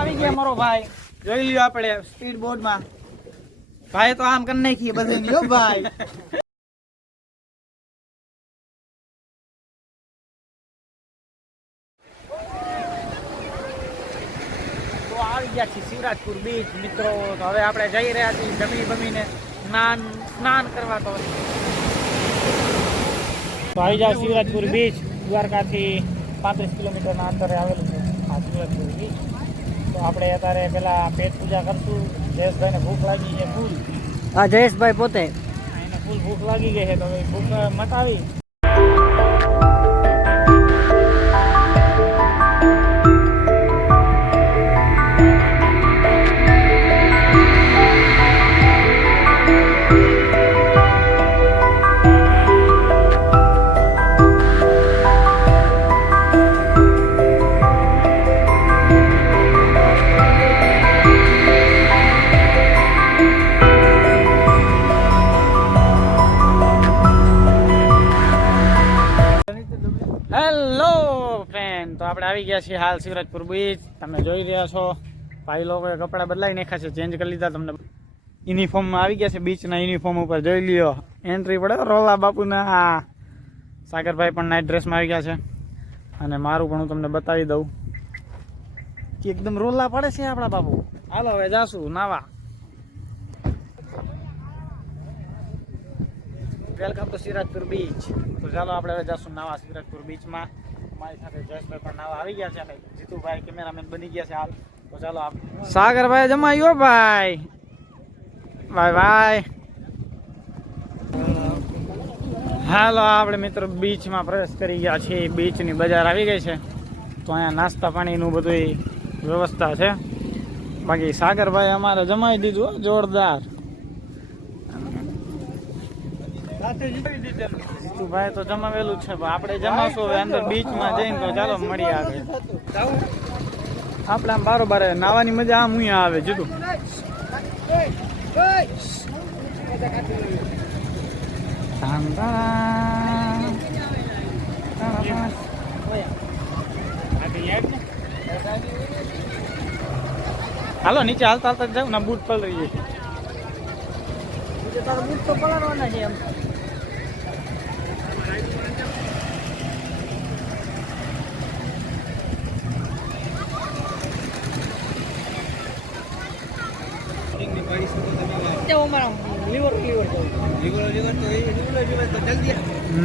આવી ગયા મારો ભાઈ, જોઈ લ્યો આપણે સ્પીડ બોર્ડ માં ભાઈ તો આમ કરી નાખીએ બધું લ્યો ભાઈ. તો આવી ગયા છીએ શિવરાજપુર બીચ મિત્રો. તો હવે આપણે જઈ રહ્યા છીએ જમી બમીને સ્નાન કરવા. તો આવી જાય શિવરાજપુર બીચ, દ્વારકાથી 35 કિલોમીટરના અંતરે આવેલું છે આ શિવરાજપુર બીચ. તો આપણે અત્યારે પેલા પેટ પૂજા કરશું. જયેશભાઈ ને ભૂખ લાગી છે ફૂલ. હા, જયેશભાઈ પોતે એને ફૂલ ભૂખ લાગી ગઈ છે, તો ભૂખ મટાવી. હેલો ફ્રેન્ડ, તો આપણે આવી ગયા છીએ હાલ શિવરાજપુર બીચ. તમે જોઈ રહ્યા છો ભાઈ લોકોએ કપડાં બદલાઈ નાખ્યા છે, ચેન્જ કરી લીધા. તમને યુનિફોર્મમાં આવી ગયા છે, બીચના યુનિફોર્મ ઉપર જોઈ લ્યો એન્ટ્રી પડે. રોલા બાપુના સાગરભાઈ પણ નાઇટ ડ્રેસમાં આવી ગયા છે, અને મારું પણ હું તમને બતાવી દઉં કે એકદમ રોલા પડે છે આપણા બાપુ. હાલો હવે જાશું નાવા. Welcome to Shivrajpur beach. તો ચાલો આપણે હવે જશું નાવા શિવરાજપુર બીચમાં. મારી સાથે જયેશભાઈ પણ નાવા આવી ગયા છે, અને જીતુભાઈ કેમેરામેન બની ગયા છે હાલ. તો ચાલો સાગરભાઈ જમાયો ભાઈ. Bye bye. હાલો આપણે મિત્રો બીચમાં પ્રવેશ કરી ગયા છીએ. બીચની બજાર આવી ગઈ છે, તો અહીંયા નાસ્તા પાણીનું બધું વ્યવસ્થા છે. બાકી સાગરભાઈ અમારે જમાઈ દીધું જોરદાર. ભાઈ તો જમાવેલું છે, આપણે જમાશું હવે અંદર બીચમાં જઈને. તો ચાલો મળીએ આગળ. આપણે આમ બારોબાર નાવાની મજા આમ અહીંયા આવે. જીતું હાલો નીચે હાલતા હાલતા જાવ ના, બૂટ પલરી જાય. તારો બૂટ તો પલાળવાના છે એમ.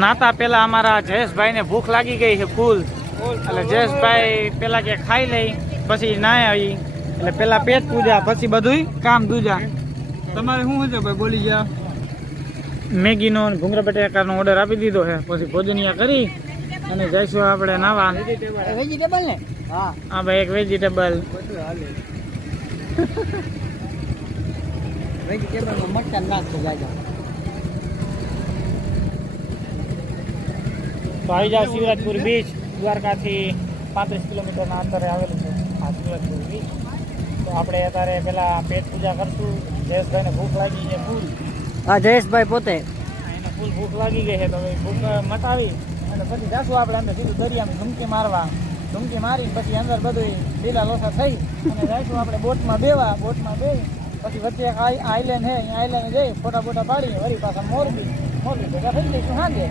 નાતા પેલા અમારા જયેશભાઈ ને ભૂખ લાગી ગઈ છે ફૂલ. એટલે જયેશભાઈ પેલા કે ખાઈ લઈ, પછી ના આવી. એટલે પેલા પેટ પૂજા, પછી બધું કામ દૂજા. તમારે શું છે ભાઈ? બોલી ગયા. મેગીનો ભૂંગળા બટાકાનો ઓર્ડર આપી દીધો છે, પછી ભોજનિયા કરી અને જઈશું આપણે નાવા. વેજીટેબલ ને? હા હા ભાઈ, એક વેજીટેબલ. વેજીટેબલમાં મટન નાખતો જાજો. તો આવી જાવ શિવરાજપુર બીચ, દ્વારકાથી 35 કિલોમીટરના અંતરે આવેલું છે આ શિવરાજપુર બીચ. તો આપણે અત્યારે પેલા પેટ પૂજા કરશું. જયેશભાઈને ભૂખ લાગી છે ફૂલ. હા, જયેશભાઈ પોતે એને ફૂલ ભૂખ લાગી ગઈ છે, તો ભૂખ મટાવી અને પછી જાશું આપણે અંદર સીધું દરિયામાં ડુમકી મારવા. ડુમકી મારી પછી અંદર બધું લીલા લોસા થઈ અને જઈશું આપણે બોટમાં બેવા. બોટમાં બેસી પછી વચ્ચે એક આઈલેન્ડ છે, અહીંયા આઈલેન્ડ જઈ ફોટા બોટા પાડી વળી પાછા મોરબી ભેગા થઈ જઈશું. સાંજે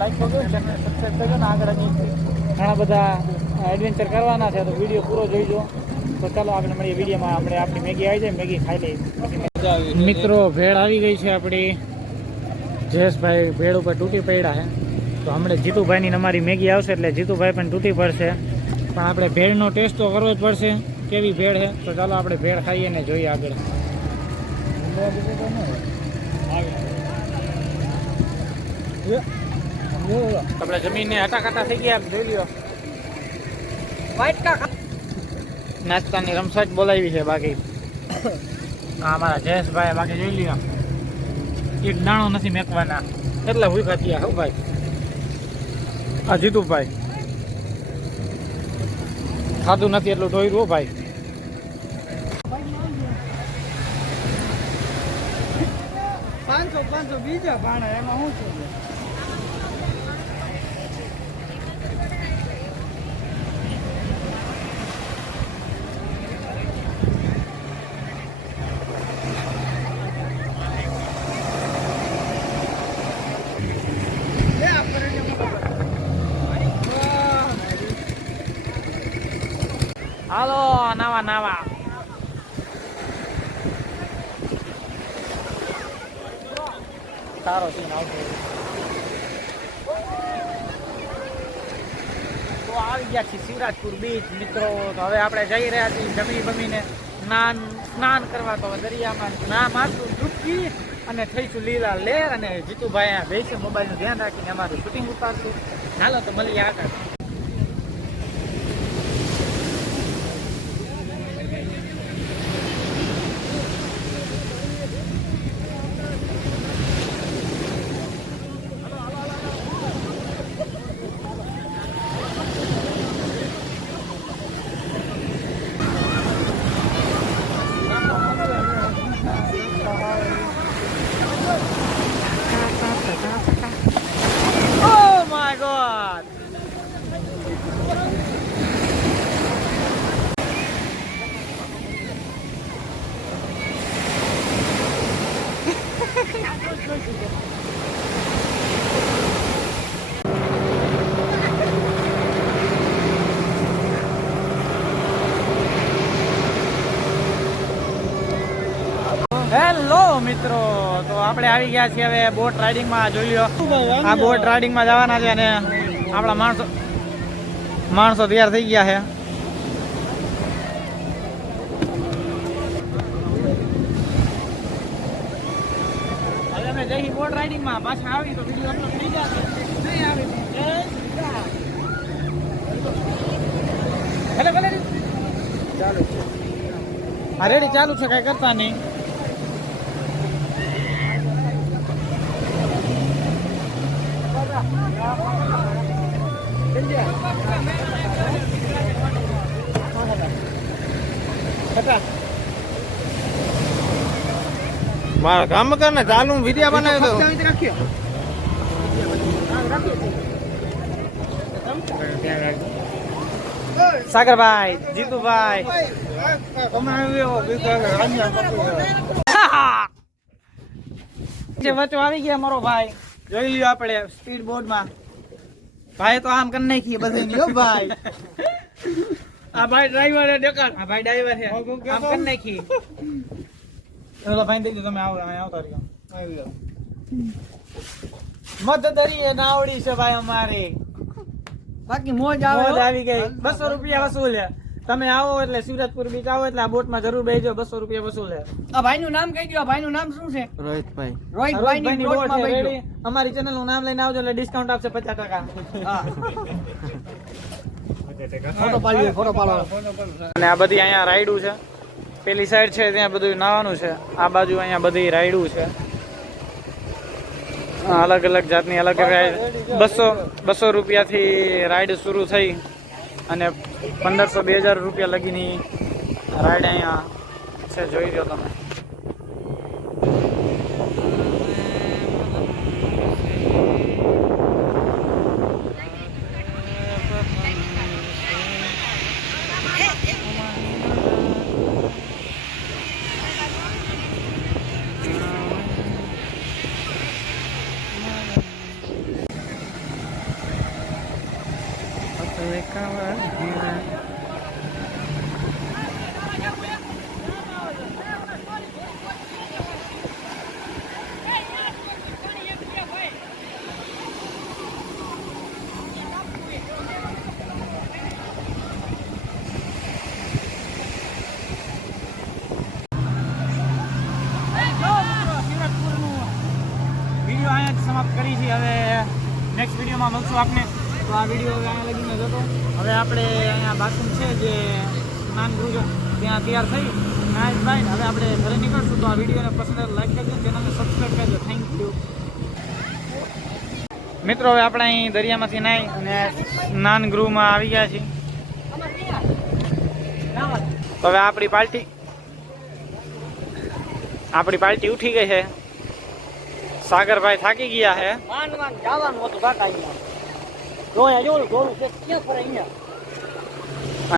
લાઈક કરજો, ચેનલ સબસ્ક્રાઈબ કરજો ને આગળ હજી ઘણા બધા એડવેન્ચર કરવાના છે, તો વિડીયો પૂરો જોઈજો. તો ચાલો આપણે મળીએ વિડીયોમાં. આપણે આપણી મેગી આવી જાય, મેગી ખાઈ લઈએ. મિત્રો ભેળ આવી ગઈ છે આપણી. જયેશભાઈ ભેળ ઉપર તૂટી પડ્યા છે, તો હમણાં જીતુભાઈની અમારી મેગી આવશે એટલે જીતુભાઈ પણ તૂટી પડશે. પણ આપણે ભેળનો ટેસ્ટ તો કરવો જ પડશે, કેવી ભેળ છે. તો ચાલો આપણે ભેળ ખાઈએ ને જોઈએ આગળ. આપણે જમીનને હટાકાટા થઈ ગયા, જોઈ લ્યો. નાસ્તાની રમસાટ બોલાવી છે. બાકી અમારા જયેશભાઈ બાકી જોઈ લ્યો એક દાણો નથી મેકવાના એટલા ભૂખા થયા હો ભાઈ. આ જીતુભાઈ ખાધું નથી એટલું ઢોયરું હો ભાઈ. પાંચસો બીજા ભાણા એમાં શું છે? હાલો નાવા નાવા. સારો સીન આવતો તો આવી ગયા છીએ શિવરાજપુર બીચ મિત્રો. તો હવે આપણે જઈ રહ્યા છીએ જમી બમીને સ્નાન કરવા. તો દરિયામાં ના મારશું ડૂબકી અને થઈશું લીલા લેર. અને જીતુભાઈ અહીંયા બેસી મોબાઈલનું ધ્યાન રાખીને અમારું શૂટિંગ ઉતારશું. ચાલો તો મળીએ આગળ. Oh my god! હેલો મિત્રો, તો આપણે આવી ગયા છીએ હવે બોટ રાઇડિંગમાં. જોઈ લો આ બોટ રાઇડિંગમાં જવાના છે અને આપણા માણસો તૈયાર થઈ ગયા છે. હવે અમે જઈ બોટ રાઇડિંગમાં. પાછા આવી તો વિડીયો અપલોડ થઈ જશે. નહીં આવી ભલે ભલે ચાલુ છે. હા રેડી ચાલુ છે, કઈ કરતા નહીં. મારા કામ કર ને ચાલુ વિડિયો બનાવી દો. સાગરભાઈ, જીતુભાઈ વચ્ચે આવી ગયા મારો ભાઈ. જોઈ લ્યો આપણે સ્પીડ બોર્ડ માં ભાઈ તો આમ કરી નાખીએ બધું ભાઈ. આ ભાઈ ડ્રાઈવર છે ડેકર. આ ભાઈ ડ્રાઈવર છે આમ કરી નાખી. ઓલા ભાઈ દઈ દો તમે. આવો અહીં આવતા રહ્યો. મધ દરિયે નાવડી છે ભાઈ અમારી. બાકી મોજ આવે. મોજ આવી ગઈ. 200 રૂપિયા વસૂલ છે. તમે આવો એટલે શિવરાજપુર બીચ આવો એટલે આ બોટમાં જરૂર બેસજો. 200 રૂપિયા વસૂલ છે. આ ભાઈનું નામ કહી દો. આ ભાઈનું નામ શું છે? રોહિતભાઈ. રોહિતભાઈની બોટમાં બેસજો. અમારી ચેનલ નું નામ લઈને આવજો એટલે ડિસ્કાઉન્ટ આપશે 50%. હા. ફોટો પાડ્યો, ફોટો પાડો. અને આ બધી અહીંયા રાઈડું છે. પેલી સાઈડ છે ત્યાં બધું નાવાનું છે. આ બાજુ અહીંયા બધી રાઈડું છે. અલગ અલગ જાતની અલગ રાઈડ. 200 રૂપિયાથી રાઈડ શરૂ થઈ અને 1500-2000 રૂપિયા લગીની રાઈડ અહીંયા છે. જોઈ લો તમે. સમાપ્ત કરી છે. હવે નેક્સ્ટ વિડીયોમાં મળશું આપને. તો આ વિડીયો અહીંયા લગીને જતો. હવે આપણે અહીંયા બાથરૂમ છે જે સ્નાન ગૃહ ત્યાં તૈયાર થઈ નાઈસ ભાઈ હવે આપણે ઘરે નીકળશું તો આ વિડીયોને પસંદ આવે લાઈક કરજો ચેનલને સબસ્ક્રાઇબ કરજો થેન્ક યુ મિત્રો હવે આપણે અહીં દરિયામાંથી નાહી અને સ્નાન ગૃહમાં આવી ગયા છીએ તો હવે આપણી પાર્ટી ઉઠી ગઈ છે સાગરભાઈ થાકી ગયા છે જવાનું હતું કાકા અહીંયા જોયા જોયું છે ક્યાં ફરે અહીંયા